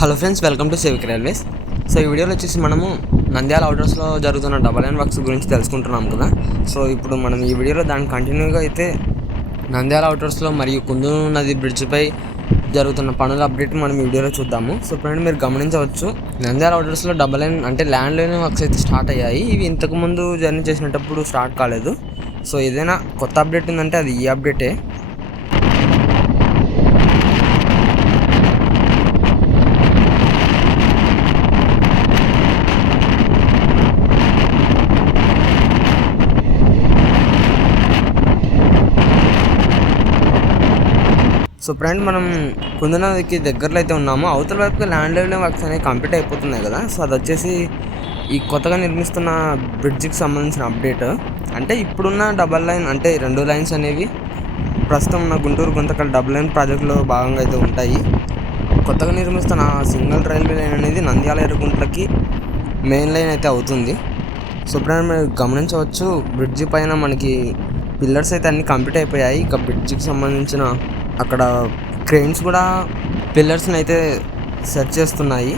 Hello friends welcome to సేవిక్ railways. So ఈ వీడియోలో వచ్చేసి మనము నంద్యాల అవుటర్స్లో జరుగుతున్న డబల్ లైన్ వర్క్స్ గురించి తెలుసుకుంటున్నాం కదా. సో ఇప్పుడు మనం ఈ వీడియోలో దాని కంటిన్యూగా అయితే నంద్యాల అవుటర్స్లో మరియు కుందూరు నది బ్రిడ్జ్పై జరుగుతున్న పనుల అప్డేట్ మనం ఈ వీడియోలో చూద్దాము. సో ఫ్రెండ్ మీరు గమనించవచ్చు నంద్యాల అవుటర్స్లో డబల్ లైన్ అంటే ల్యాండ్ లైన్ వర్క్స్ అయితే స్టార్ట్ అయ్యాయి. ఇవి ఇంతకుముందు జర్నీ చేసినప్పుడు స్టార్ట్ కాలేదు. సో ఏదైనా కొత్త అప్డేట్ ఉందంటే అది ఈ అప్డేటే సో ఫ్రెండ్ మనం కుందనదికి దగ్గరలో అయితే ఉన్నాము. అవతల వైపుకి ల్యాండ్ లెవెలింగ్ వర్క్స్ అనేవి కంప్లీట్ అయిపోతున్నాయి కదా. సో అది వచ్చేసి ఈ కొత్తగా నిర్మిస్తున్న బ్రిడ్జికి సంబంధించిన అప్డేట్. అంటే ఇప్పుడున్న డబల్ లైన్ అంటే రెండు లైన్స్ అనేవి ప్రస్తుతం ఉన్న గుంటూరు గుంతకల్ డబల్ లైన్ ప్రాజెక్టులో భాగంగా అయితే ఉంటాయి. కొత్తగా నిర్మిస్తున్న సింగిల్ రైల్వే లైన్ అనేది నంద్యాల ఎరుగుంట్లకి మెయిన్ లైన్ అయితే అవుతుంది. సో ఫ్రెండ్ మీరు గమనించవచ్చు బ్రిడ్జి పైన మనకి పిల్లర్స్ అయితే అన్ని కంప్లీట్ అయిపోయాయి. ఇక బ్రిడ్జికి సంబంధించిన అక్కడ క్రేన్స్ కూడా పిల్లర్స్ని అయితే సెట్ చేస్తున్నాయి.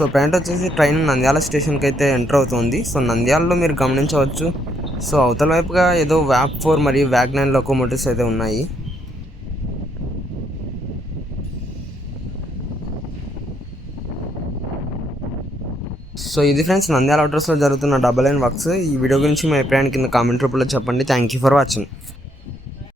సో ఫ్రెండ్ వచ్చేసి ట్రైన్ నంద్యాల స్టేషన్కి అయితే ఎంటర్ అవుతుంది. సో నంద్యాలలో మీరు గమనించవచ్చు. సో అవతల వైపుగా ఏదో వ్యాప్ ఫోర్ మరియు వ్యాగ్ నైన్ లోకోమోటివ్స్ అయితే ఉన్నాయి. సో ఇది ఫ్రెండ్స్ నంద్యాల అడ్రస్లో జరుగుతున్న డబల్ లైన్ వర్క్స్ ఈ వీడియో గురించి మీ అభిప్రాయాన్ని కింద కామెంట్ రూపంలో చెప్పండి. Thank you for watching